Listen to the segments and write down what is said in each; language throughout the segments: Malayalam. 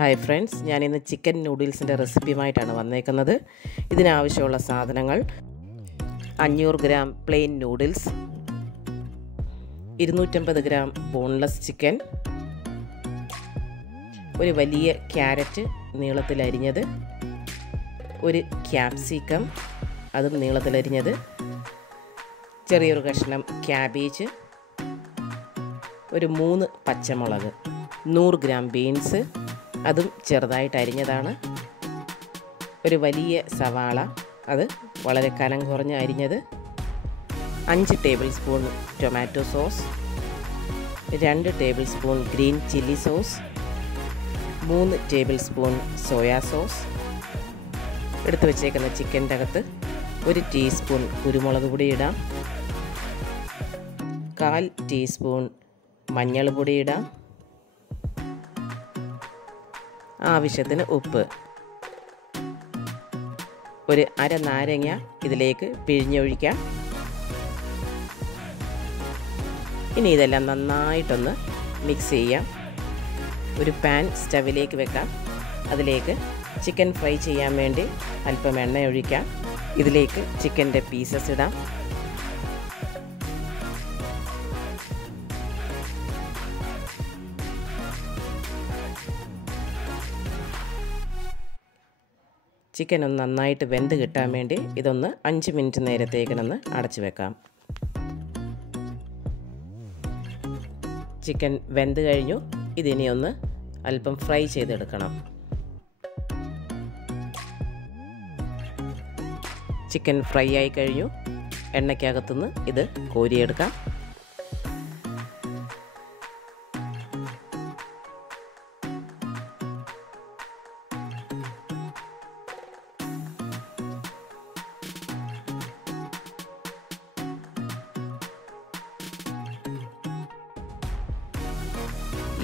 ഹായ് ഫ്രണ്ട്സ്, ഞാനിന്ന് ചിക്കൻ നൂഡിൽസിൻ്റെ റെസിപ്പിയുമായിട്ടാണ് വന്നേക്കുന്നത്. ഇതിനാവശ്യമുള്ള സാധനങ്ങൾ: 500 gram plain noodles, 250 gram boneless chicken, ഒരു വലിയ ക്യാരറ്റ് നീളത്തിലരിഞ്ഞത്, ഒരു ക്യാപ്സിക്കം അതും നീളത്തിലരിഞ്ഞത്, ചെറിയൊരു കഷ്ണം ക്യാബേജ്, ഒരു 3 പച്ചമുളക്, 100 ഗ്രാം ബീൻസ് അതും ചെറുതായിട്ട് അരിഞ്ഞതാണ്, ഒരു വലിയ സവാള അത് വളരെ കനം കുറഞ്ഞ് അരിഞ്ഞത്, 5 table spoon tomato sauce, 2 table spoon green chilli sauce, 3 table spoon soya sauce. എടുത്തു വച്ചേക്കുന്ന ചിക്കൻ്റെ അകത്ത് 1 ടീസ്പൂൺ കുരുമുളക് പൊടി ഇടാം, 1/4 ടീസ്പൂൺ മഞ്ഞൾപ്പൊടി ഇടാം, ആവശ്യത്തിന് ഉപ്പ്, ഒരു അര നാരങ്ങ ഇതിലേക്ക് പിഴിഞ്ഞൊഴിക്കാം. ഇനി ഇതെല്ലാം നന്നായിട്ടൊന്ന് മിക്സ് ചെയ്യാം. ഒരു പാൻ സ്റ്റവിലേക്ക് വെക്കാം. അതിലേക്ക് ചിക്കൻ ഫ്രൈ ചെയ്യാൻ വേണ്ടി അല്പം എണ്ണ ഒഴിക്കാം. ഇതിലേക്ക് ചിക്കൻ്റെ പീസസ് ഇടാം. ചിക്കൻ ഒന്ന് നന്നായിട്ട് വെന്ത് കിട്ടാൻ വേണ്ടി ഇതൊന്ന് 5 മിനിറ്റ് നേരത്തേക്കിനൊന്ന് അടച്ചു വെക്കാം. ചിക്കൻ വെന്ത് കഴിഞ്ഞു. ഇതിനി ഒന്ന് അല്പം ഫ്രൈ ചെയ്തെടുക്കണം. ചിക്കൻ ഫ്രൈ ആയി കഴിഞ്ഞു. എണ്ണയ്ക്കകത്തുനിന്ന് ഇത് കോരിയെടുക്കാം.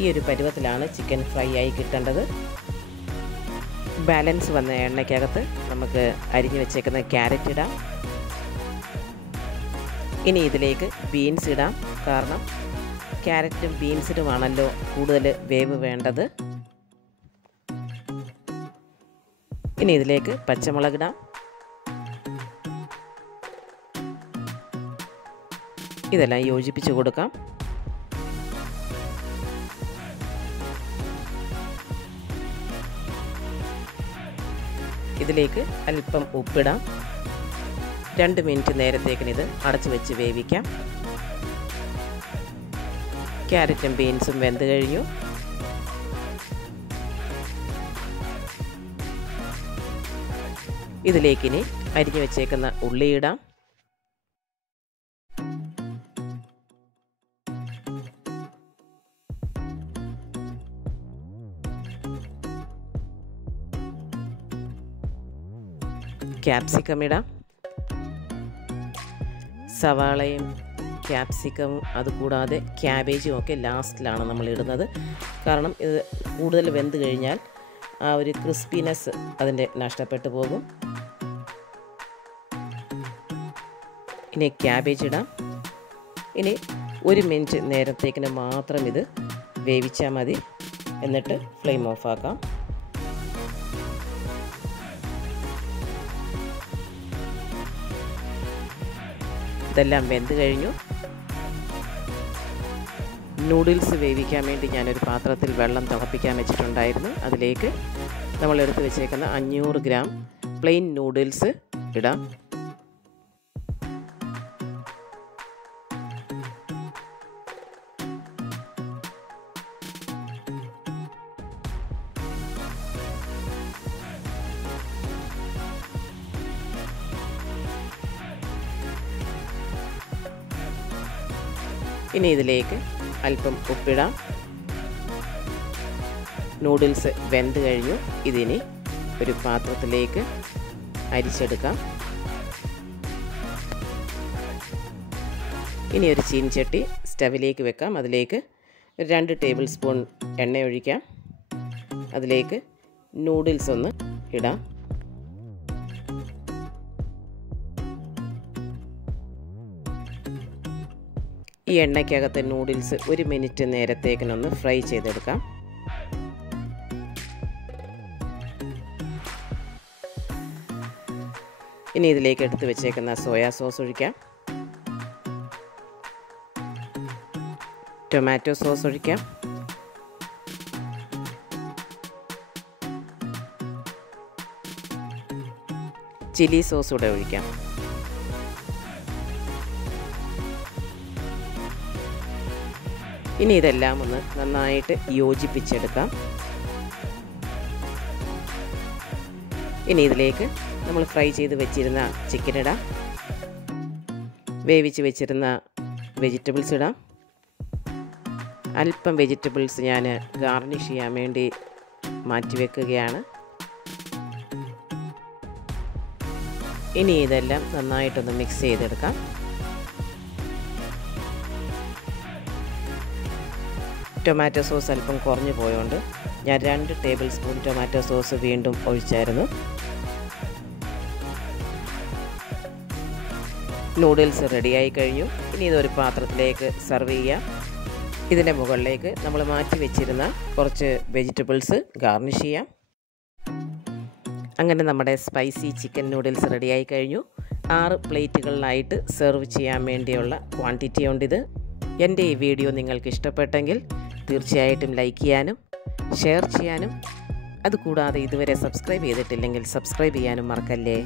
ഈ ഒരു പരുവത്തിലാണ് ചിക്കൻ ഫ്രൈ ആയി കിട്ടേണ്ടത്. ബാലൻസ് വന്ന എണ്ണയ്ക്കകത്ത് നമുക്ക് അരിഞ്ഞു വെച്ചേക്കുന്ന ക്യാരറ്റ് ഇടാം. ഇനി ഇതിലേക്ക് ബീൻസ് ഇടാം. കാരണം ക്യാരറ്റും ബീൻസിനുമാണല്ലോ കൂടുതൽ വേവ് വേണ്ടത്. ഇനി ഇതിലേക്ക് പച്ചമുളക് ഇടാം. ഇതെല്ലാം യോജിപ്പിച്ച് കൊടുക്കാം. ഇതിലേക്ക് അല്പം ഉപ്പിടാം. 2 മിനിറ്റ് നേരത്തേക്കിനിത് അടച്ചു വെച്ച് വേവിക്കാം. ക്യാരറ്റും ബീൻസും വെന്ത് കഴിഞ്ഞു. ഇതിലേക്കിനി അരിഞ്ഞു വെച്ചേക്കുന്ന ഉള്ളി ഇടാം. ക്യാപ്സിക്കം ഇടാം. സവാളയും ക്യാപ്സിക്കവും അതുകൂടാതെ ക്യാബേജും ഒക്കെ ലാസ്റ്റിലാണ് നമ്മൾ ഇടുന്നത്. കാരണം ഇത് കൂടുതൽ വെന്ത് കഴിഞ്ഞാൽ ആ ഒരു ക്രിസ്പിനെസ് അതിൻ്റെ നഷ്ടപ്പെട്ടു പോകും. ഇനി ക്യാബേജ് ഇടാം. ഇനി 1 മിനിറ്റ് നേരത്തേക്കിന് മാത്രം ഇത് വേവിച്ചാൽ മതി. എന്നിട്ട് ഫ്ലെയിം ഓഫാക്കാം. ഇതെല്ലാം വെന്ത് കഴിഞ്ഞു. നൂഡിൽസ് വേവിക്കാൻ വേണ്ടി ഞാനൊരു പാത്രത്തിൽ വെള്ളം തിളപ്പിക്കാൻ വെച്ചിട്ടുണ്ടായിരുന്നു. അതിലേക്ക് നമ്മൾ എടുത്ത് വെച്ചേക്കുന്ന 500 ഗ്രാം പ്ലെയിൻ നൂഡിൽസ് ഇടാം. ഇനി ഇതിലേക്ക് അല്പം ഉപ്പിടാം. നൂഡിൽസ് വെന്ത് കഴിഞ്ഞു. ഇതിനി ഒരു പാത്രത്തിലേക്ക് അരിച്ചെടുക്കാം. ഇനി ഒരു ചീനിച്ചട്ടി സ്റ്റവിലേക്ക് വെക്കാം. അതിലേക്ക് 2 ടേബിൾ സ്പൂൺ എണ്ണ ഒഴിക്കാം. അതിലേക്ക് നൂഡിൽസ് ഒന്ന് ഇടാം. ഈ എണ്ണയ്ക്കകത്തെ നൂഡിൽസ് 1 മിനിറ്റ് നേരത്തേക്കിനൊന്ന് ഫ്രൈ ചെയ്തെടുക്കാം. ഇനി ഇതിലേക്ക് എടുത്ത് വെച്ചേക്കുന്ന സോയാ സോസ് ഒഴിക്കാം. ടൊമാറ്റോ സോസ് ഒഴിക്കാം. ചില്ലി സോസ് കൂടെ ഒഴിക്കാം. ഇനി ഇതെല്ലാം ഒന്ന് നന്നായിട്ട് യോജിപ്പിച്ചെടുക്കാം. ഇനി ഇതിലേക്ക് നമ്മൾ ഫ്രൈ ചെയ്ത് വെച്ചിരുന്ന ചിക്കൻ ഇടാം. വേവിച്ച് വെച്ചിരുന്ന വെജിറ്റബിൾസ് ഇടാം. അല്പം വെജിറ്റബിൾസ് ഞാൻ ഗാർണിഷ് ചെയ്യാൻ വേണ്ടി മാറ്റി വെക്കുകയാണ്. ഇനി ഇതെല്ലാം നന്നായിട്ടൊന്ന് മിക്സ് ചെയ്തെടുക്കാം. ടൊമാറ്റോ സോസ് അല്പം കുറഞ്ഞു പോയതുകൊണ്ട് ഞാൻ 2 ടേബിൾ സ്പൂൺ ടൊമാറ്റോ സോസ് വീണ്ടും ഒഴിച്ചായിരുന്നു. നൂഡിൽസ് റെഡിയായി കഴിഞ്ഞു. ഇനി ഇതൊരു പാത്രത്തിലേക്ക് സെർവ് ചെയ്യാം. ഇതിൻ്റെ മുകളിലേക്ക് നമ്മൾ മാറ്റി വെച്ചിരുന്ന കുറച്ച് വെജിറ്റബിൾസ് ഗാർണിഷ് ചെയ്യാം. അങ്ങനെ നമ്മുടെ സ്പൈസി ചിക്കൻ നൂഡിൽസ് റെഡിയായി കഴിഞ്ഞു. 6 പ്ലേറ്റുകളിലായിട്ട് സെർവ് ചെയ്യാൻ വേണ്ടിയുള്ള ക്വാണ്ടിറ്റി ഉണ്ടിത്. എൻ്റെ ഈ വീഡിയോ നിങ്ങൾക്ക് ഇഷ്ടപ്പെട്ടെങ്കിൽ തീർച്ചയായിട്ടും ലൈക്ക് ചെയ്യാനും ഷെയർ ചെയ്യാനും അതുകൂടാതെ ഇതുവരെ സബ്സ്ക്രൈബ് ചെയ്തിട്ടില്ലെങ്കിൽ സബ്സ്ക്രൈബ് ചെയ്യാനും മറക്കല്ലേ.